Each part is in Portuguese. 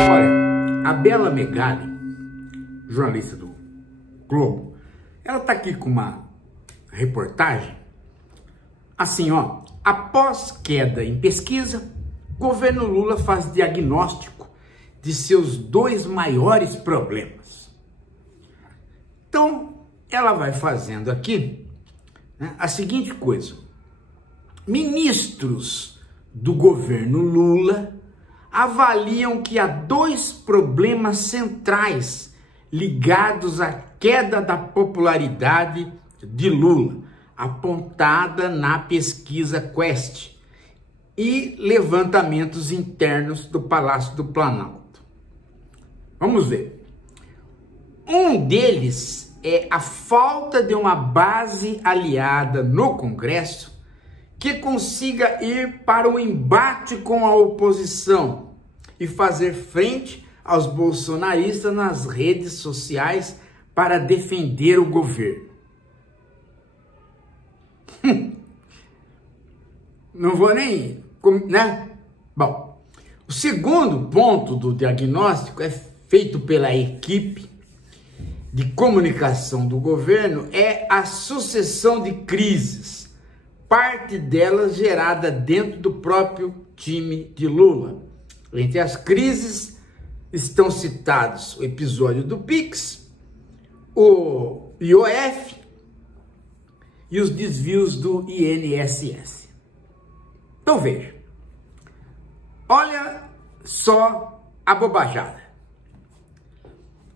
Olha, a Bela Megali, jornalista do Globo, ela tá aqui com uma reportagem assim, ó. Após queda em pesquisa, governo Lula faz diagnóstico de seus 2 maiores problemas. Então, ela vai fazendo aqui, né, a seguinte coisa. Ministros do governo Lula avaliam que há 2 problemas centrais ligados à queda da popularidade de Lula, apontada na pesquisa Quest e levantamentos internos do Palácio do Planalto. Vamos ver. Um deles é a falta de uma base aliada no Congresso que consiga ir para o embate com a oposição e fazer frente aos bolsonaristas nas redes sociais para defender o governo. Não vou nem, né? Bom, o segundo ponto do diagnóstico é feito pela equipe de comunicação do governo, é a sucessão de crises, parte delas gerada dentro do próprio time de Lula. Entre as crises estão citados o episódio do Pix, o IOF e os desvios do INSS. Então veja, olha só a bobajada.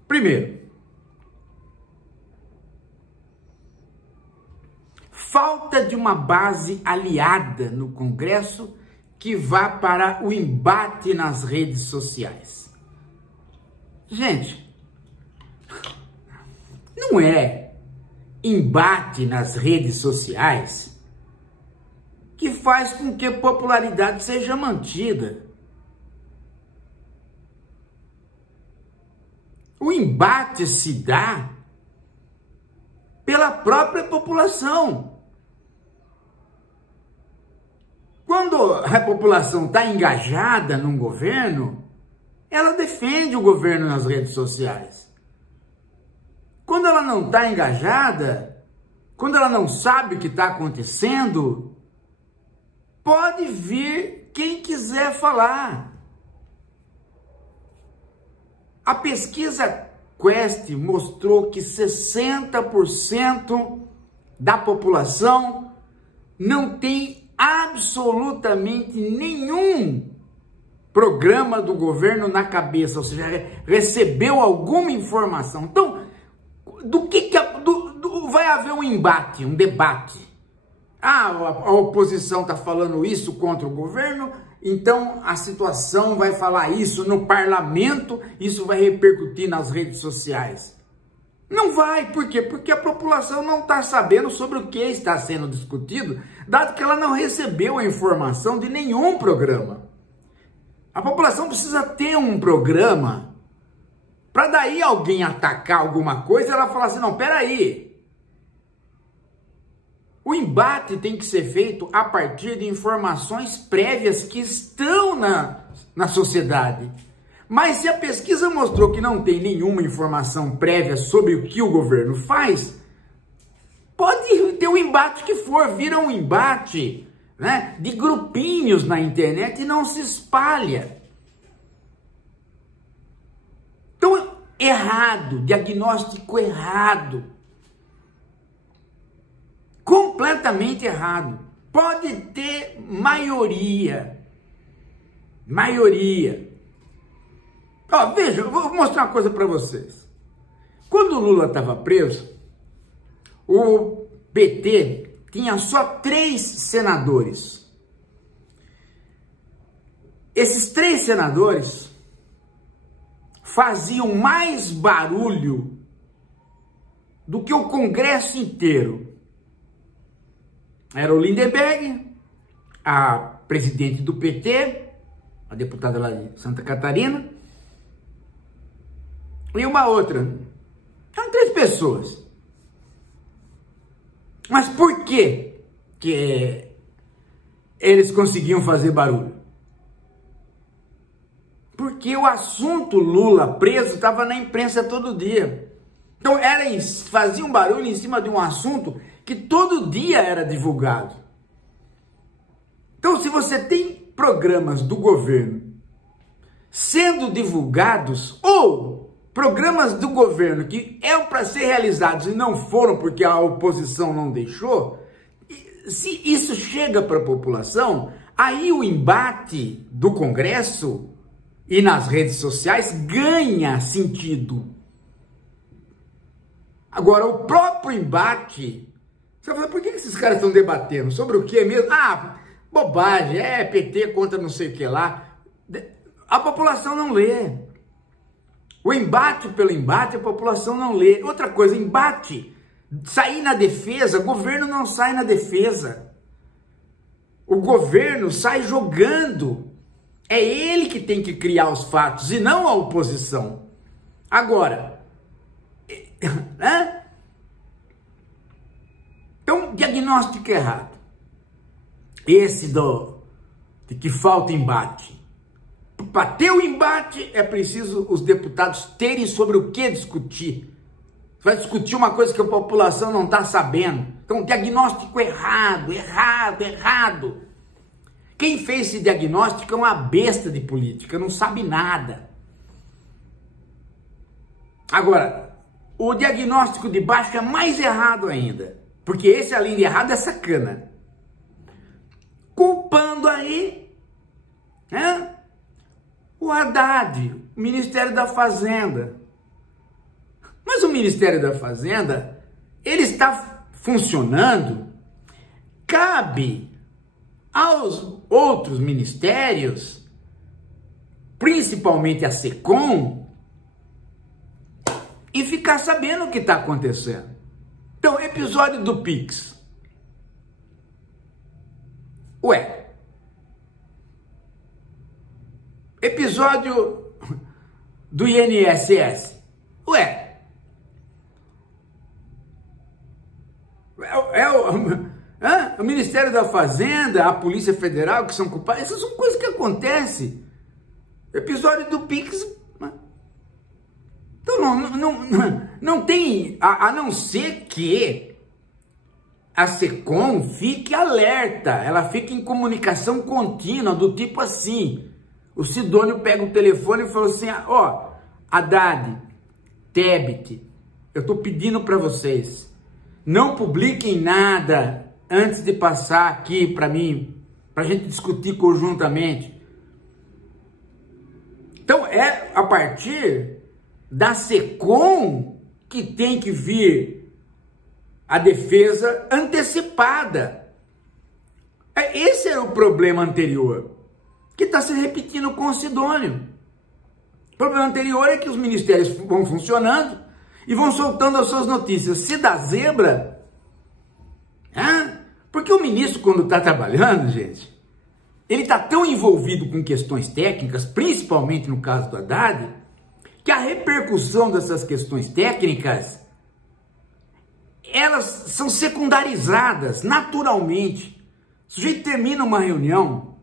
Primeiro, falta de uma base aliada no Congresso que vá para o embate nas redes sociais. Gente, não é embate nas redes sociais que faz com que a popularidade seja mantida. O embate se dá pela própria população. Quando a população está engajada num governo, ela defende o governo nas redes sociais. Quando ela não está engajada, quando ela não sabe o que está acontecendo, pode vir quem quiser falar. A pesquisa Quest mostrou que 60% da população não tem absolutamente nenhum programa do governo na cabeça, ou seja, recebeu alguma informação. Então, vai haver um embate, um debate. A oposição está falando isso contra o governo, então a situação vai falar isso no parlamento, isso vai repercutir nas redes sociais. Não vai, por quê? Porque a população não está sabendo sobre o que está sendo discutido, dado que ela não recebeu a informação de nenhum programa. A população precisa ter um programa, para daí alguém atacar alguma coisa e ela falar assim, não, peraí. O embate tem que ser feito a partir de informações prévias que estão na sociedade. Mas se a pesquisa mostrou que não tem nenhuma informação prévia sobre o que o governo faz, pode ter o embate que for, vira um embate, né, de grupinhos na internet e não se espalha. Então, errado, diagnóstico errado. Completamente errado. Pode ter maioria. Ó, veja, eu vou mostrar uma coisa para vocês. Quando o Lula estava preso, o PT tinha só 3 senadores. Esses 3 senadores faziam mais barulho do que o Congresso inteiro. Era o Lindenberg, a presidente do PT, a deputada lá de Santa Catarina, e uma outra. Eram 3 pessoas. Mas por que eles conseguiam fazer barulho? Por porque o assunto Lula preso estava na imprensa todo dia. Então fazia um barulho em cima de um assunto que todo dia era divulgado. Então, se você tem programas do governo sendo divulgados, ou programas do governo que eram para ser realizados e não foram porque a oposição não deixou, se isso chega para a população, aí o embate do Congresso e nas redes sociais ganha sentido. Agora, o próprio embate, você vai falar, por que esses caras estão debatendo? Sobre o que mesmo? Ah, bobagem, é PT contra não sei o que lá. A população não lê. O embate pelo embate, a população não lê. Outra coisa, embate, sair na defesa, o governo não sai na defesa. O governo sai jogando. É ele que tem que criar os fatos e não a oposição. Agora, então, diagnóstico errado. Esse de que falta embate. Para ter o embate, é preciso os deputados terem sobre o que discutir. Você vai discutir uma coisa que a população não está sabendo. Então, diagnóstico errado. Quem fez esse diagnóstico é uma besta de política, não sabe nada. Agora, o diagnóstico de baixo é mais errado ainda, porque esse, além de errado, é sacana. Culpando aí, o Haddad, o Ministério da Fazenda. Mas o Ministério da Fazenda, ele está funcionando, cabe aos outros ministérios, principalmente a SECOM, e ficar sabendo o que está acontecendo. Então, episódio do Pix. Episódio do INSS. O Ministério da Fazenda, a Polícia Federal que são culpados. Essas são coisas que acontecem. Episódio do Pix. Então não tem, a não ser que a SECOM fique alerta, ela fica em comunicação contínua, do tipo assim, o Sidônio pega o telefone e fala assim, Haddad, Tebet, eu tô pedindo para vocês, não publiquem nada antes de passar aqui para mim, para a gente discutir conjuntamente. Então é a partir da SECOM que tem que vir a defesa antecipada. Esse era o problema anterior, que está se repetindo com o Sidônio. O problema anterior é que os ministérios vão funcionando e vão soltando as suas notícias. Se dá zebra, porque o ministro, quando está trabalhando, gente, ele está tão envolvido com questões técnicas, principalmente no caso do Haddad, que a repercussão dessas questões técnicas, elas são secundarizadas naturalmente. O sujeito termina uma reunião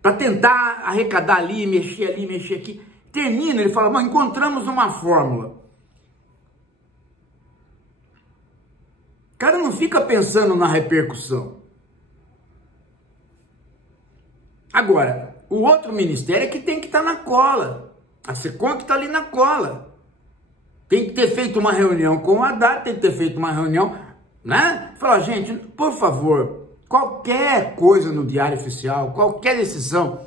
para tentar arrecadar ali, mexer aqui. Termina, ele fala, encontramos uma fórmula. O cara não fica pensando na repercussão. Agora, o outro ministério é que tem que estar na cola. A SECOM que está ali na cola. Tem que ter feito uma reunião com o Haddad, tem que ter feito uma reunião, Fala, gente, por favor, qualquer coisa no Diário Oficial, qualquer decisão,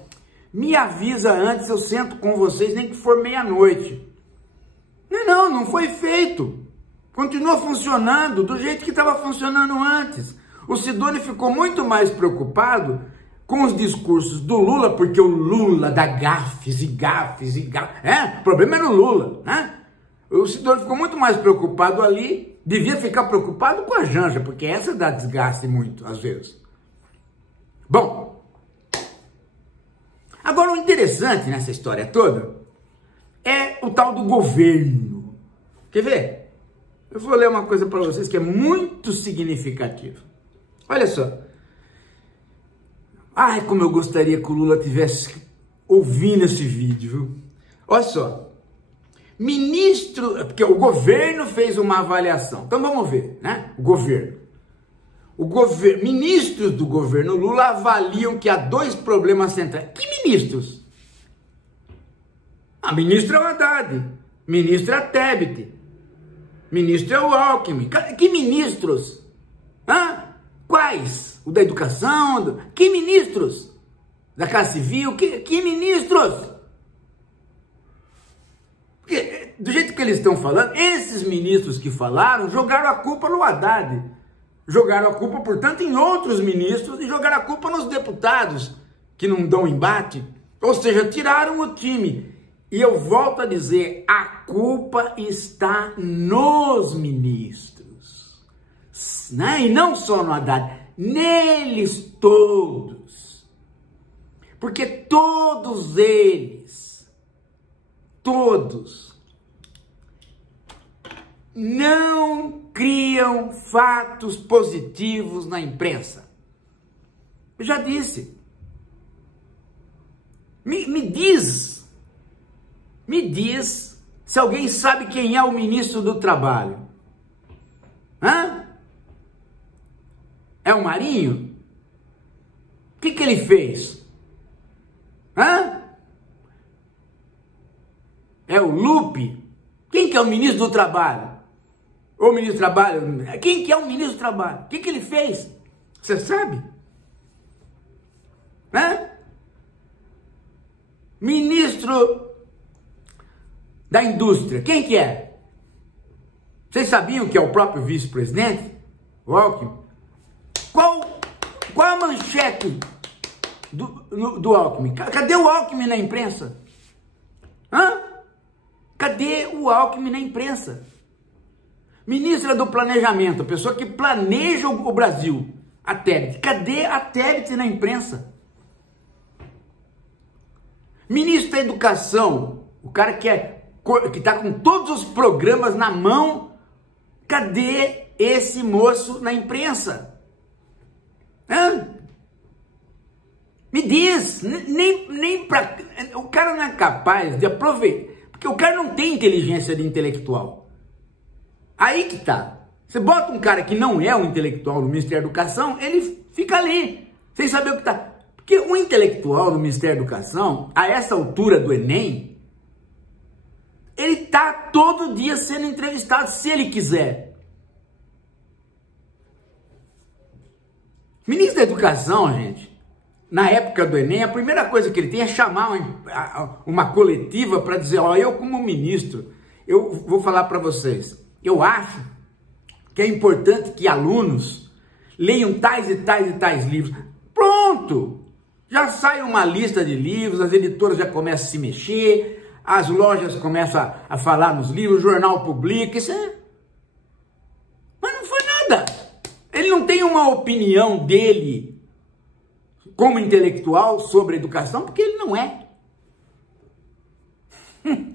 me avisa antes, eu sento com vocês, nem que for meia-noite. Não foi feito. Continua funcionando do jeito que estava funcionando antes. O Sidônio ficou muito mais preocupado com os discursos do Lula, porque o Lula dá gafes e gafes. O problema é no Lula, O Sidônio ficou muito mais preocupado ali, devia ficar preocupado com a Janja, porque essa dá desgaste muito, às vezes. Bom, agora o interessante nessa história toda é o tal do governo. Quer ver? Eu vou ler uma coisa para vocês que é muito significativa. Olha só. Como eu gostaria que o Lula tivesse ouvindo esse vídeo, viu? Olha só, ministro, porque o governo fez uma avaliação, então vamos ver, né? Ministros do governo Lula avaliam que há 2 problemas centrais. Que ministros? A ministra é o Haddad, ministra é a Tebet, ministro é o Alckmin. Que ministros? Hã? Quais? O da educação? Que ministros? Da Casa Civil? Que ministros? Porque, do jeito que eles estão falando, esses ministros que falaram jogaram a culpa no Haddad. Jogaram a culpa, portanto, em outros ministros e jogaram a culpa nos deputados que não dão embate. Ou seja, tiraram o time. E eu volto a dizer, a culpa está nos ministros, né? E não só no Haddad, neles todos. Porque todos eles, não criam fatos positivos na imprensa. Eu já disse. Me diz se alguém sabe quem é o ministro do Trabalho. Hã? É o Marinho? O que ele fez? Hã? É o Lupe? Quem que é o ministro do Trabalho? O ministro do Trabalho? Quem que é o ministro do Trabalho? O que ele fez? Você sabe? Hã? Ministro da Indústria, quem que é? Vocês sabiam que é o próprio vice-presidente? O Alckmin? Qual a manchete do Alckmin? Cadê o Alckmin na imprensa? Hã? Cadê o Alckmin na imprensa? Ministra do Planejamento, a pessoa que planeja o Brasil, a Tebet. Cadê a Tebet na imprensa? Ministro da Educação, o cara que está com todos os programas na mão, cadê esse moço na imprensa? Hã? Me diz, o cara não é capaz de aproveitar, porque o cara não tem inteligência de intelectual. Aí que tá. Você bota um cara que não é um intelectual no Ministério da Educação, ele fica ali, sem saber o que tá. Porque o intelectual do Ministério da Educação, a essa altura do Enem, ele tá todo dia sendo entrevistado, se ele quiser. Ministro da Educação, gente, na época do Enem, a primeira coisa que ele tem é chamar uma coletiva para dizer, ó, eu como ministro, eu vou falar para vocês, eu acho que é importante que alunos leiam tais e tais e tais livros. Pronto! Já sai uma lista de livros, as editoras já começam a se mexer, as lojas começam a falar nos livros, o jornal publica, isso é... Mas não foi nada. Ele não tem uma opinião dele como intelectual sobre a educação, porque ele não é.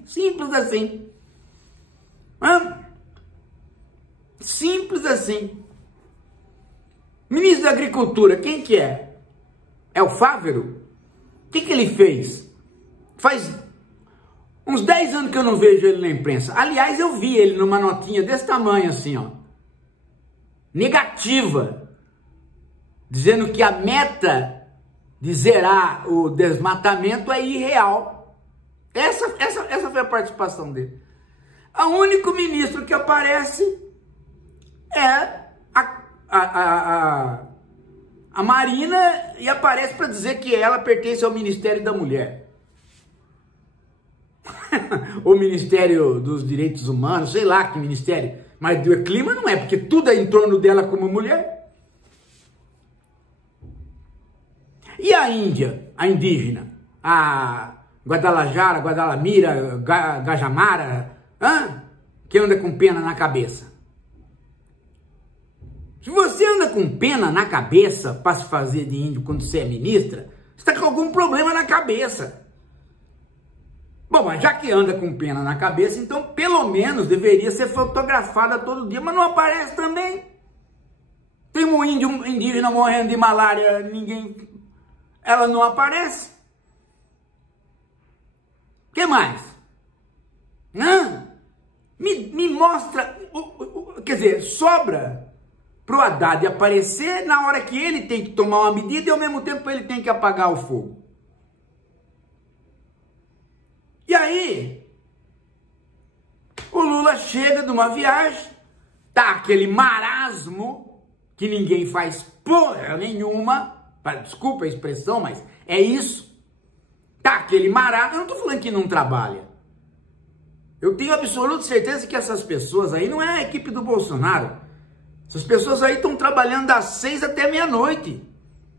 Simples assim. Simples assim. Ministro da Agricultura, quem que é? É o Fávero? O que ele fez? Faz uns 10 anos que eu não vejo ele na imprensa. Aliás, eu vi ele numa notinha desse tamanho assim, ó. Negativa. Dizendo que a meta de zerar o desmatamento é irreal. Essa foi a participação dele. O único ministro que aparece é a Marina, e aparece para dizer que ela pertence ao Ministério da Mulher. O Ministério dos Direitos Humanos, sei lá que ministério. Mas do clima não é, porque tudo é em torno dela como mulher. E a Índia, a indígena, a Guadalajara, Guadalamira, Gajamara, que anda com pena na cabeça. Se você anda com pena na cabeça para se fazer de índio quando você é ministra, você está com algum problema na cabeça. Bom, mas já que anda com pena na cabeça, então pelo menos deveria ser fotografada todo dia, mas não aparece também. Tem um indígena morrendo de malária, ela não aparece. Que mais? Me mostra, quer dizer, sobra pro Haddad aparecer na hora que ele tem que tomar uma medida e ao mesmo tempo ele tem que apagar o fogo. E aí, o Lula chega de uma viagem, tá aquele marasmo que ninguém faz porra nenhuma, desculpa a expressão, mas é isso. Tá aquele marasmo, eu não tô falando que não trabalha. Eu tenho absoluta certeza que essas pessoas aí não é a equipe do Bolsonaro. Essas pessoas aí estão trabalhando das 6 até meia-noite.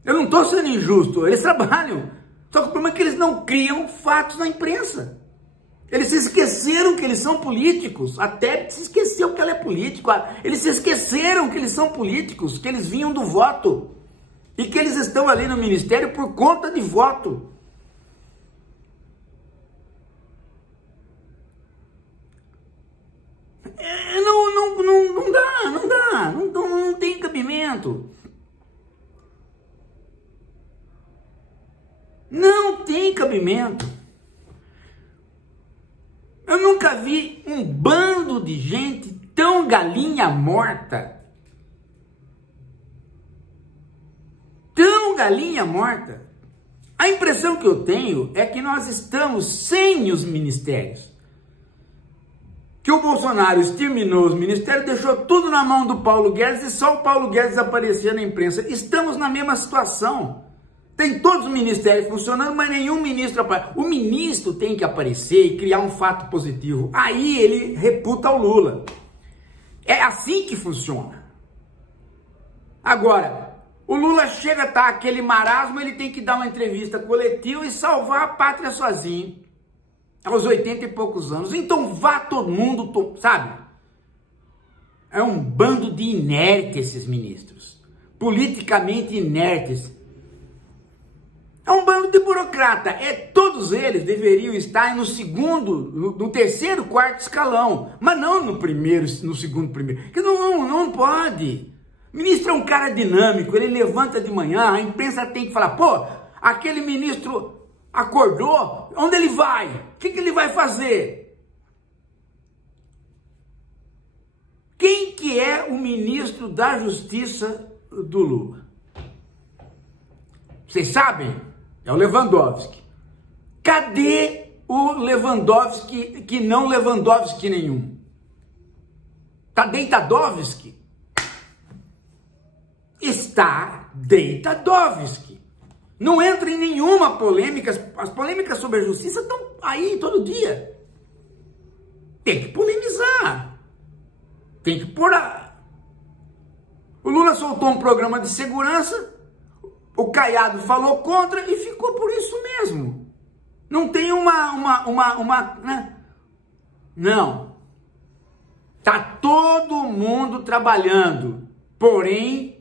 Eu não estou sendo injusto, eles trabalham. Só que o problema é que eles não criam fatos na imprensa. Eles se esqueceram que eles são políticos. A Tebet se esqueceu que ela é político. Eles se esqueceram que eles são políticos, que eles vinham do voto. E que eles estão ali no ministério por conta de voto. Não tem cabimento. Não tem cabimento. Eu nunca vi um bando de gente tão galinha morta. Tão galinha morta. A impressão que eu tenho é que nós estamos sem os ministérios. Que o Bolsonaro exterminou os ministérios, deixou tudo na mão do Paulo Guedes e só o Paulo Guedes aparecia na imprensa. Estamos na mesma situação. Tem todos os ministérios funcionando, mas nenhum ministro aparece. O ministro tem que aparecer e criar um fato positivo. Aí ele reputa o Lula. É assim que funciona. Agora, o Lula chega a estar aquele marasmo, ele tem que dar uma entrevista coletiva e salvar a pátria sozinho. Aos 80 e poucos anos. Então vá todo mundo, sabe? É um bando de inertes esses ministros. Politicamente inertes. É um bando de burocrata. Todos eles deveriam estar no segundo, no terceiro, quarto escalão. Mas não no primeiro, no segundo, primeiro. Porque não pode. O ministro é um cara dinâmico. Ele levanta de manhã, a imprensa tem que falar, pô, aquele ministro acordou, onde ele vai? O que ele vai fazer? Quem que é o ministro da Justiça do Lula? Vocês sabem? É o Lewandowski. Cadê o Lewandowski que não Lewandowski nenhum? Tá Deitadovski? Está Deitadovski. Não entra em nenhuma polêmica. As polêmicas sobre a justiça estão aí todo dia. Tem que polemizar. Tem que pôr O Lula soltou um programa de segurança, o Caiado falou contra e ficou por isso mesmo. Não tem né? Não. Tá todo mundo trabalhando, porém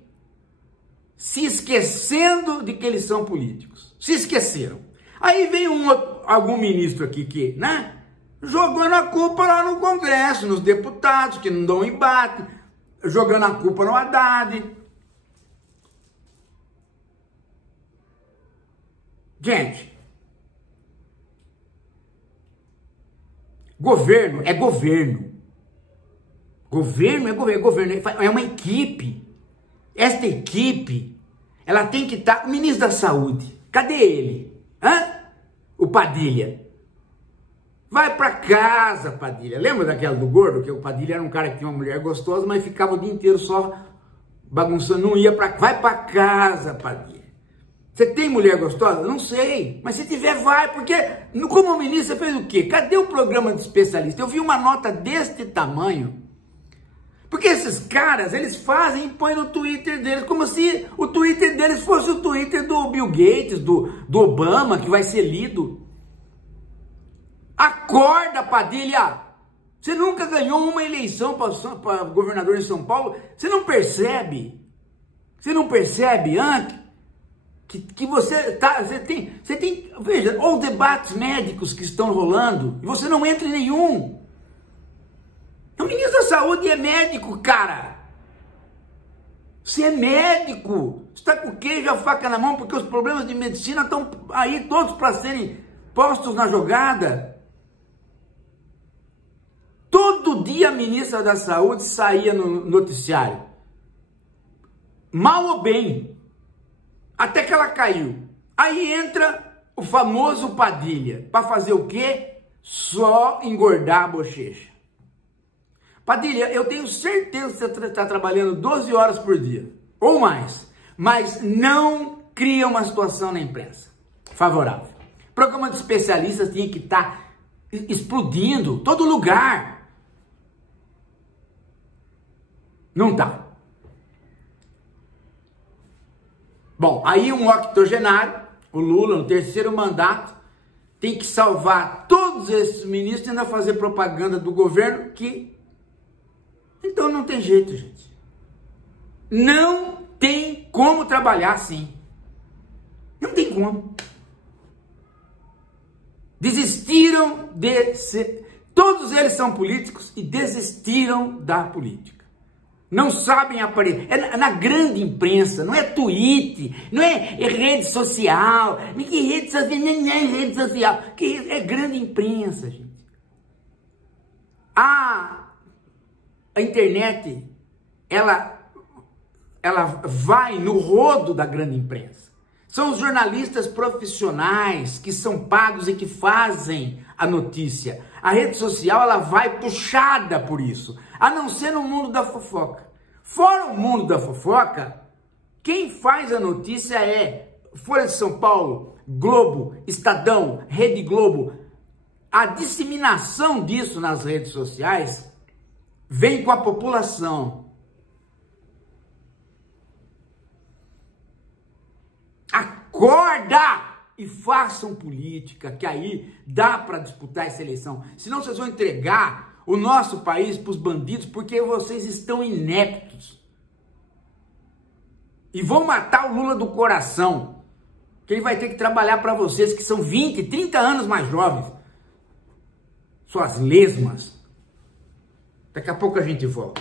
se esquecendo de que eles são políticos. Se esqueceram. Aí vem algum ministro aqui que, né, jogando a culpa lá no Congresso, nos deputados que não dão embate, jogando a culpa no Haddad. Gente, governo é governo. Governo é governo. É uma equipe. Esta equipe, ela tem que estar... O ministro da Saúde, cadê ele? O Padilha. Vai pra casa, Padilha. Lembra daquela do gordo? Que o Padilha era um cara que tinha uma mulher gostosa, mas ficava o dia inteiro só bagunçando, não ia pra... Vai pra casa, Padilha. Você tem mulher gostosa? Não sei. Mas se tiver, vai. Porque, como ministro, você fez o quê? Cadê o programa de especialista? Eu vi uma nota deste tamanho. Porque esses caras, eles fazem e põem no Twitter deles, como se o Twitter deles fosse o Twitter do Bill Gates, do Obama, que vai ser lido. Acorda, Padilha! Você nunca ganhou uma eleição para governador em São Paulo? Você não percebe? Você não percebe, que você tá... Você tem... Veja, os debates médicos que estão rolando, e você não entra em nenhum. O ministro da Saúde é médico, cara. Você é médico. Você está com o queijo e a faca na mão porque os problemas de medicina estão aí todos para serem postos na jogada. Todo dia a ministra da Saúde saía no noticiário. Mal ou bem. Até que ela caiu. Aí entra o famoso Padilha. Para fazer o quê? Só engordar a bochecha. Padilha, eu tenho certeza que você está trabalhando 12 horas por dia. Ou mais. Mas não cria uma situação na imprensa favorável. O programa de especialistas tinha que estar explodindo todo lugar. Não tá. Bom, aí um octogenário, o Lula, no terceiro mandato, tem que salvar todos esses ministros e ainda fazer propaganda do governo que... Então não tem jeito, gente. Não tem como trabalhar assim. Não tem como. Desistiram de ser... Todos eles são políticos e desistiram da política. Não sabem aparecer. É na grande imprensa, não é tweet, não é rede social. Que rede social? Não é rede social. Que é grande imprensa, gente. A internet, ela vai no rodo da grande imprensa. São os jornalistas profissionais que são pagos e que fazem a notícia. A rede social, ela vai puxada por isso, a não ser no mundo da fofoca. Fora o mundo da fofoca, quem faz a notícia é Folha de São Paulo, Globo, Estadão, Rede Globo. A disseminação disso nas redes sociais vem com a população. Acorda e façam política, que aí dá para disputar essa eleição. Senão vocês vão entregar o nosso país para os bandidos porque vocês estão ineptos. E vão matar o Lula do coração, que ele vai ter que trabalhar para vocês que são 20, 30 anos mais jovens. Suas lesmas. Daqui a pouco a gente volta.